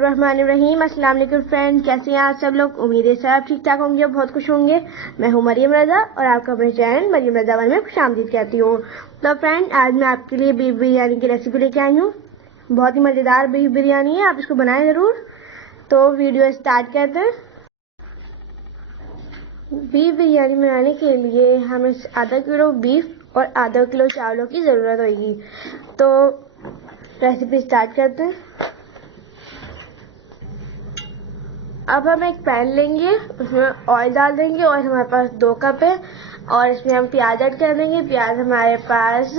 बिस्मिल्लाहिर्रहमानिर्रहीम। अस्सलाम वालेकुम फ्रेंड, कैसे हैं आप सब लोग। उम्मीद है सब ठीक ठाक होंगे, बहुत खुश होंगे। मैं हूं मरियम रजा और आपका अपने चैनल मरियम रजा वन में खुशामदीद कहती हूँ। तो फ्रेंड, आज मैं आपके लिए बीफ बिरयानी की रेसिपी लेके आई हूँ। बहुत ही मज़ेदार बीफ बिरयानी है, आप इसको बनाएं ज़रूर। तो वीडियो स्टार्ट करते हैं। बीफ बिरयानी बनाने के लिए हमें आधा किलो बीफ और आधा किलो चावलों की ज़रूरत होगी। तो रेसिपी स्टार्ट करते हैं। अब हम एक पैन लेंगे, उसमें ऑयल डाल देंगे। ऑयल हमारे पास 2 कप है और इसमें हम प्याज ऐड कर देंगे। प्याज हमारे पास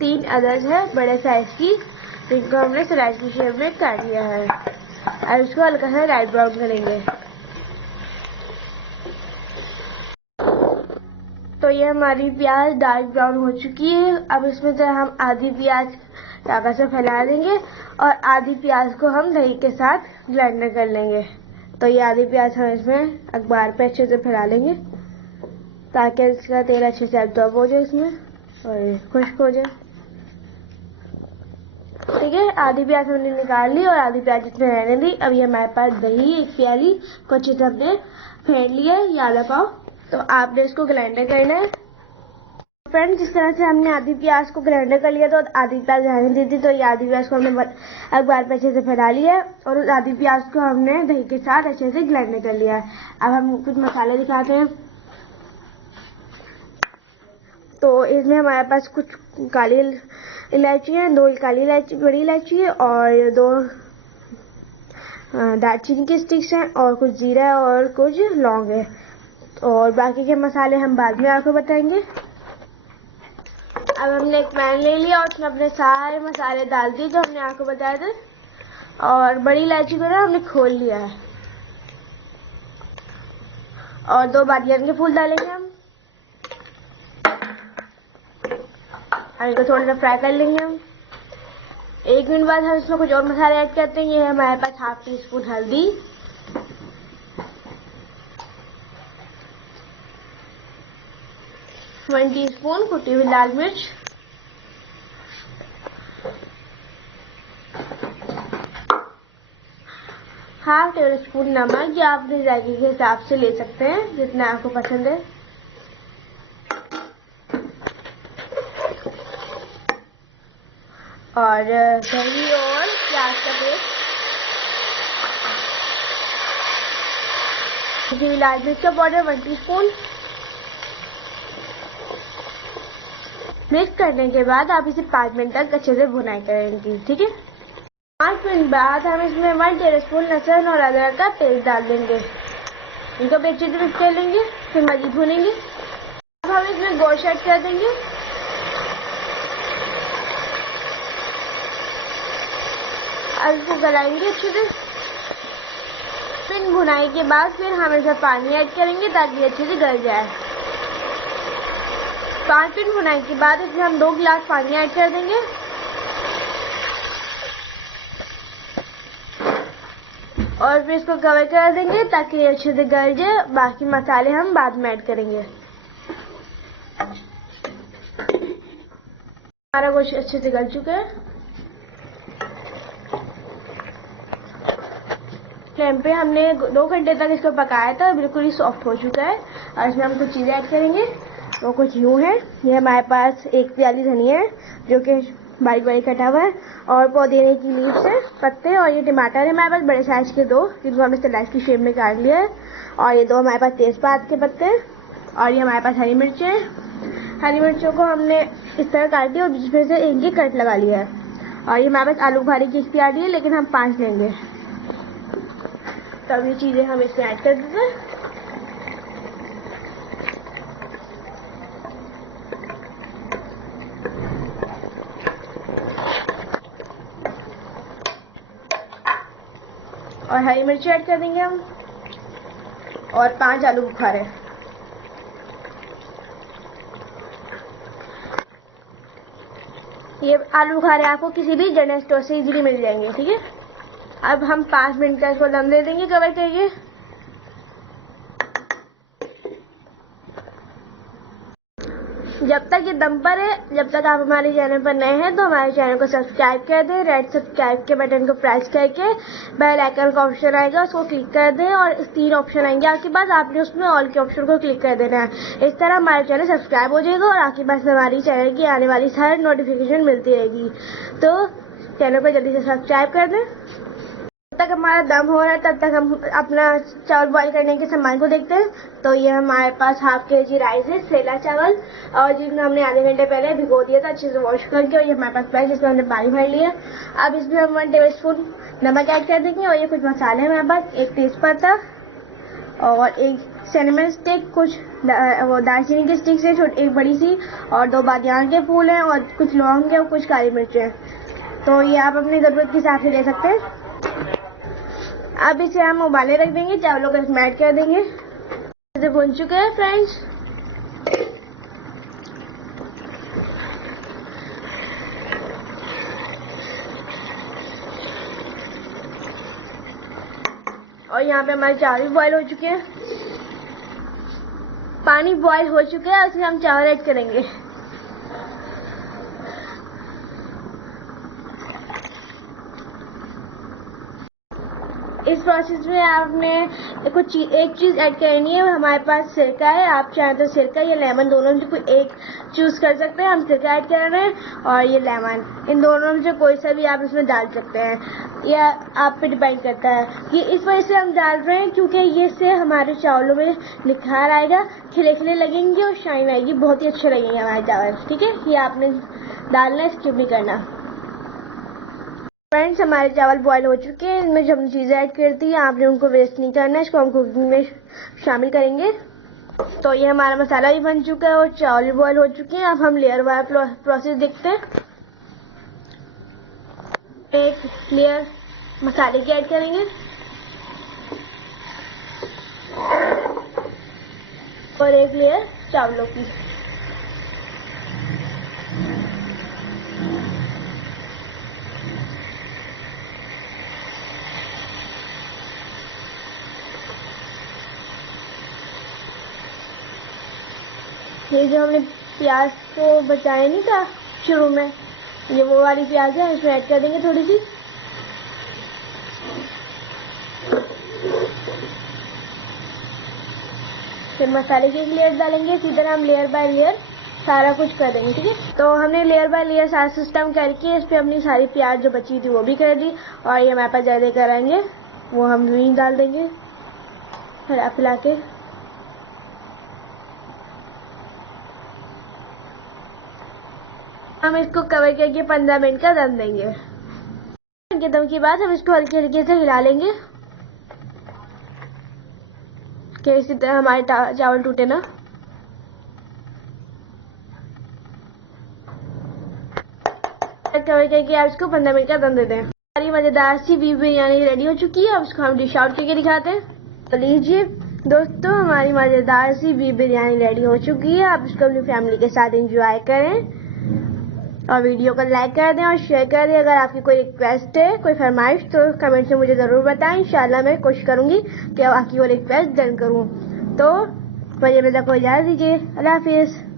3 अदद है बड़े साइज की, जिनको हमने स्लाइस की शेप में काट लिया है। और इसको हल्का सा लाइट ब्राउन करेंगे। तो ये हमारी प्याज डार्क ब्राउन हो चुकी है। अब इसमें से हम आधी प्याज ताकत से फैला देंगे और आधी प्याज को हम दही के साथ ब्लेंडर कर लेंगे। तो ये आधी प्याज हम इसमें अखबार पे अच्छे से फैला लेंगे ताकि इसका तेल अच्छे से एब्जॉर्ब हो जाए इसमें और खुश्क हो जाए। ठीक है, आधी प्याज हमने निकाल ली और आधी प्याज इसमें रहने दी। अब ये हमारे पास दही 1 प्याली को अच्छे से हमने फेंट लिया है, आधा पाव। तो आपने इसको ग्राइंडर करना है। फ्रेंड, जिस तरह से हमने आधी प्याज को ग्राइंडर कर लिया तो आधी प्याज रहने दी थी। तो ये आधी प्याज को हमने अखबार पे अच्छे से फैला लिया है और उस आधी प्याज को हमने दही के साथ अच्छे से ग्राइंडर कर लिया है। अब हम कुछ मसाले दिखाते हैं। तो इसमें हमारे पास कुछ काली इलायची है, 2 काली इलायची बड़ी इलायची है और 2 दालचीनी की स्टिक्स हैं और कुछ जीरा और कुछ लौंग है। और बाकी के मसाले हम बाद में आपको बताएंगे। अब हमने एक पैन ले लिया और उसमें अपने सारे मसाले डाल दिए जो हमने आपको बताया था। और बड़ी इलायची को ना हमने खोल लिया है और 2 बादियान के फूल डालेंगे हम। इनको थोड़ा सा फ्राई कर लेंगे हम। 1 मिनट बाद हम इसमें कुछ और मसाले ऐड करते हैं। ये है हमारे पास ½ टीस्पून हल्दी, 1 टीस्पून कुटी हुई लाल मिर्च, 1/2 टेबलस्पून नमक, जो आप अपने जायके के हिसाब से ले सकते हैं जितना आपको पसंद है। और दही और प्याज का पेस्ट, लाल मिर्च का पाउडर 1 टीस्पून। मिक्स करने के बाद आप इसे 5 मिनट तक अच्छे से भुनाई करेंगे। ठीक है, 5 मिनट बाद हम इसमें 1 टेबलस्पून लहसुन और अदरक का पेस्ट डाल देंगे। इनको भी अच्छे से मिक्स कर लेंगे, फिर मजीद भुनेंगे। अब हम इसमें गोश्त ऐड कर देंगे। अब इसको गलाएंगे अच्छे से। फिर भुनाई के बाद फिर हम इसमें पानी ऐड करेंगे ताकि अच्छे से गल जाए। 5 मिनट भुनाई के बाद इसमें हम 2 गिलास पानी ऐड कर देंगे और फिर इसको कवर कर देंगे ताकि अच्छे से गल जाए। बाकी मसाले हम बाद में ऐड करेंगे। हमारा गोश्त अच्छे से गल चुका है। फ्लेम पे हमने 2 घंटे तक इसको पकाया था, बिल्कुल ही सॉफ्ट हो चुका है। और इसमें हम कुछ चीज़ें ऐड करेंगे। तो कुछ यूँ है, ये हमारे पास 1 प्याली धनिया है जो कि बारीक बारीक कटा हुआ है और पुदीने की लीव्स है, पत्ते। और ये टमाटर है हमारे पास बड़े साइज के 2, जिनको हमने स्लाइस की शेप में काट लिया है। और ये 2 हमारे पास तेजपात के पत्ते हैं। और ये हमारे पास हरी मिर्चें हैं। हरी मिर्चों को हमने इस तरह काट दिया और जिसमें से एक ही कट लगा लिया है। और ये हमारे पास आलू बुखारी की 1 प्याली है, लेकिन हम 5 लेंगे। तब ये चीज़ें हम इसमें ऐड कर देते हैं। और हरी मिर्ची ऐड कर देंगे हम और 5 आलू बुखारे। ये आलू बुखारे आपको किसी भी जनरल स्टोर से इजीली मिल जाएंगे। ठीक है, अब हम 5 मिनट का इसको दम दे देंगे कवर करके। जब तक ये दम पर है, जब तक आप हमारे चैनल पर नए हैं तो हमारे चैनल को सब्सक्राइब कर दें। रेड सब्सक्राइब के बटन को प्रेस करके बेल आइकन का ऑप्शन आएगा, उसको क्लिक कर दें और 3 ऑप्शन आएंगे आपके पास, आपने उसमें ऑल के ऑप्शन को क्लिक कर देना है। इस तरह हमारा चैनल सब्सक्राइब हो जाएगा और आपके पास हमारी चैनल की आने वाली हर नोटिफिकेशन मिलती रहेगी। तो चैनल को जल्दी से सब्सक्राइब कर दें। तब तक हमारा दम हो रहा है, तब तक हम अपना चावल बॉईल करने के सामान को देखते हैं। तो ये हमारे पास हाफ kg राइस है, सेला चावल, और जिसमें हमने आधे घंटे पहले भिगो दिया था अच्छे से वॉश करके। और ये हमारे पास प्याज जिसमें हमने पानी भर लिया। अब इसमें हम 1 टेबलस्पून नमक ऐड कर देंगे। और ये कुछ मसाले हैं हमारे पास, 1 तेजपत्ता और 1 सिनेमन स्टिक, कुछ वो दालचीनी की स्टिक्स है छोटी, 1 बड़ी सी, और 2 बादियान के फूल हैं, और कुछ लौंग है और कुछ काली मिर्च है। तो ये आप अपनी ज़रूरत के हिसाब से ले सकते हैं। अब इसे हम उबाले रख देंगे, चावलों को इसमें ऐड कर देंगे। इसे भून चुके हैं फ्रेंड्स। और यहाँ पे हमारे चावल भी बॉयल हो चुके हैं, पानी बॉयल हो चुका है, उसमें हम चावल ऐड करेंगे। इस प्रोसेस में आपने एक चीज ऐड करनी है। हमारे पास सिरका है, आप चाहें तो सिरका या लेमन दोनों में से कोई एक चूज कर सकते हैं। हम सिरका ऐड कर रहे हैं और ये लेमन, इन दोनों में से कोई सा भी आप इसमें डाल सकते हैं, यह आप पे डिपेंड करता है। ये इस वजह से हम डाल रहे हैं क्योंकि ये से हमारे चावलों में निखार आएगा, खिले खिले लगेंगे और शाइन आएगी, बहुत ही अच्छे लगेंगे हमारे चावल। ठीक है, ये आपने डालना है, स्किप नहीं करना। फ्रेंड्स, हमारे चावल बॉयल हो चुके हैं, इनमें जो हमने चीज़ें ऐड कर दी आपने उनको वेस्ट नहीं करना है, इसको हम कुकिंग में शामिल करेंगे। तो ये हमारा मसाला भी बन चुका है और चावल भी बॉयल हो चुके हैं। अब हम लेयर वाला प्रोसेस देखते हैं। एक लेयर मसाले की ऐड करेंगे और एक लेयर चावलों की। ये जो हमने प्याज को बचाया नहीं था शुरू में, ये वो वाली प्याज है, इसमें ऐड कर देंगे थोड़ी सी। फिर मसाले की एक लेयर डालेंगे, इसी तरह हम लेयर बाय लेयर सारा कुछ कर देंगे। ठीक है, तो हमने लेयर बाय लेयर सारा सिस्टम करके इस पे अपनी सारी प्याज जो बची थी वो भी कर दी। और ये हमारे पास ज़्यादा कराएंगे वो हम भी डाल देंगे हिला पिला के। हम इसको कवर करके 15 मिनट का दम देंगे। के दम के बाद हम इसको हल्के हल्के से हिला लेंगे कि इसी तरह हमारे चावल टूटे ना। कवर करके आप इसको 15 मिनट का दम दे दें। हमारी मजेदार सी बीफ बिरयानी रेडी हो चुकी है। अब इसको हम डिश आउट करके दिखाते हैं। तो लीजिए दोस्तों, हमारी मजेदार सी बीफ बिरयानी रेडी हो चुकी है। आप इसको अपनी फैमिली के साथ एंजॉय करें और वीडियो को लाइक कर दें और शेयर कर दें। अगर आपकी कोई रिक्वेस्ट है, कोई फरमाइश, तो कमेंट में मुझे ज़रूर बताएं। इंशाल्लाह मैं कोशिश करूंगी कि आपकी वो रिक्वेस्ट डन करूं। तो मुझे को इजाज़त दीजिए। अल्लाह हाफिज़।